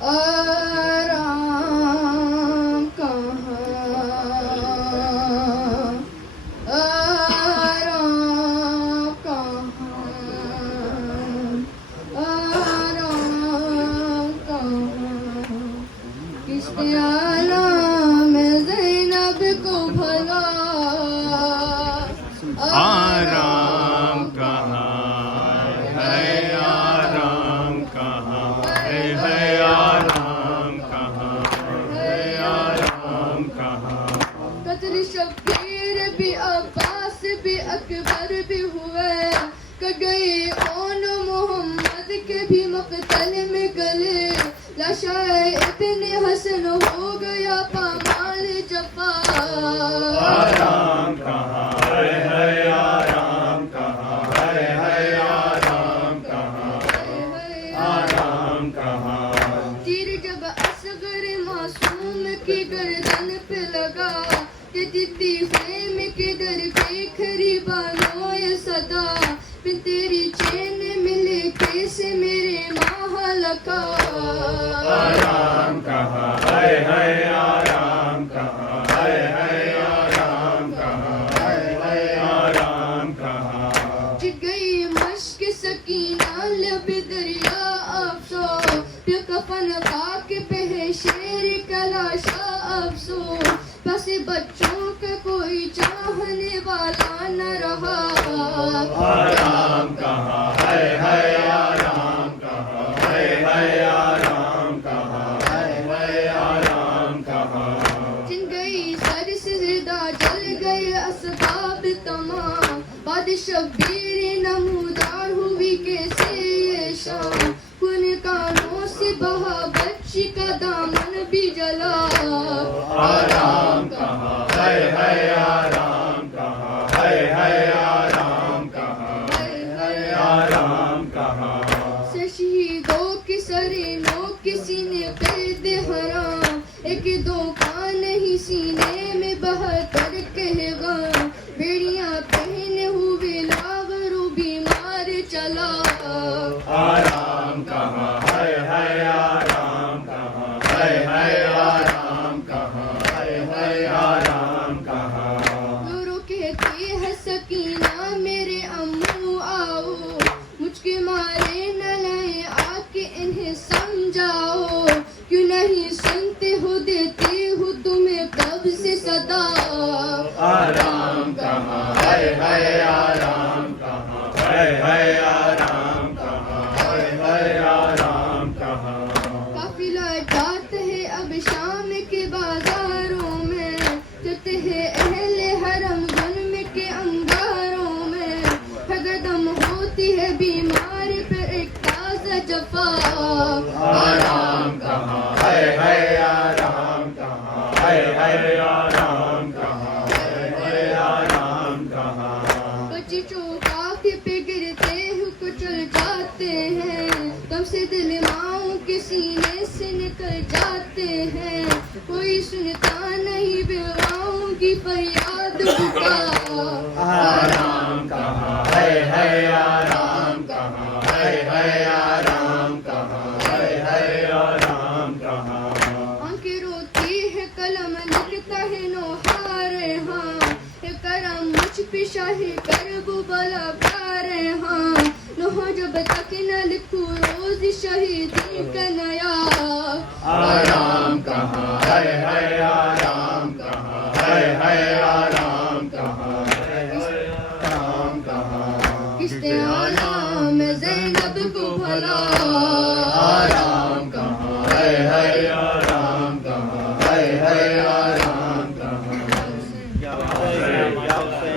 آرام کہاں، آرام کہاں، آرام کہاں، کس نے عالم زینب کو بھلا آرام کہاں ہے، آرام کہاں ہے، آرام کہاں ہے، آرام کہاں. قتل شبیر بھی عباس بھی اکبر بھی ہوئے، کٹ گئی اون محمد کے بھی مقتل میں گلے، لاشائے ابن حسن ہو گیا پامال جفا. آرام کہاں ہے، آرام کہاں ہے، آرام کہاں، آرام کہاں. تیر جب اصغر معصوم کی گردن پہ لگا، کہ جتنی خیم کے در پہ کھری بانو یہ صدا، پھر تیری چین ملے کیسے میرے ماہ لکا. آرام کہاں ہے، آرام کہاں ہے، آرام کہاں ہے، آرام کہاں. چٹ گئی مشک سکینہ لب دریا افسوس، پھر کفن خاک پہ ہے شیر کا لاشا افسوس، بس بچوں کا کوئی چاہنے والا نہ رہا. آرام کہاں ہے، آرام کہاں ہے، آرام کہاں ہے، آرام کہاں. چن گئی سر سے زدہ جل گئے اسباب تمام، بعد شبیر نمودار ہوئی کیسے یہ شام، خون کانوں سے بہا بچی کا دامن بھی جلا. آرام کہاں ہے، آرام کہاں ہے، آرام کہاں ہے، آرام کہاں. سے شہیدوں کی سرینوں کسی نے قید حرام، ایک دو کا نہیں سینے میں 72 کہغام، بیڑیاں پہنے ہوئے لاغرو بیمار چلا. آرام کہاں ہے، آرام کہاں ہے، آرام کہاں ہے، آرام کہاں. رو کہتی ہے سکینہ میرے امو آؤ، مجھ کے مارے نہ لائیں آ کے انہیں سمجھاؤ، کیوں نہیں سنتے ہو دیتی ہوں تمہیں کب سے صدا. آرام کہاں ہے، آرام کہاں ہے، آرام کہاں ہے، آرام کہاں. قافلہ جاتا ہے اب شام کے بازاروں میں، چلتے ہیں اہل حرم ظلم کے انگاروں میں، ہگدم ہوتی ہے بیمار پر ایک تازہ جفا. آرام کہاں ہے، آرام کہاں ہے، آرام کہاں ہے، آرام کہاں. بچی چوکاٹ پہ گرتے ہو کچل جاتے ہیں، کم سے دل ماؤں کے سینے سے نکل جاتے ہیں، کوئی سنتا نہیں بیواؤں کی فریاد بکا. آرام کہاں ہے، آرام کہاں ہے، آرام کہاں ہے، آرام کہاں. آنکھیں روتی ہے قلم لکھتا ہے نوحار ہاں، ہے کرم مجھ پہ شاہ کرب بلا کار ہاں، نو جب تک نہ لکھوں روز شہیدی کا نیا. آرام کہاں ہے، آرام کہاں ہے، آرام کہاں ہے، آرام کہاں. کس نے عالم زینب کو بھلا آرام کہاں ہے،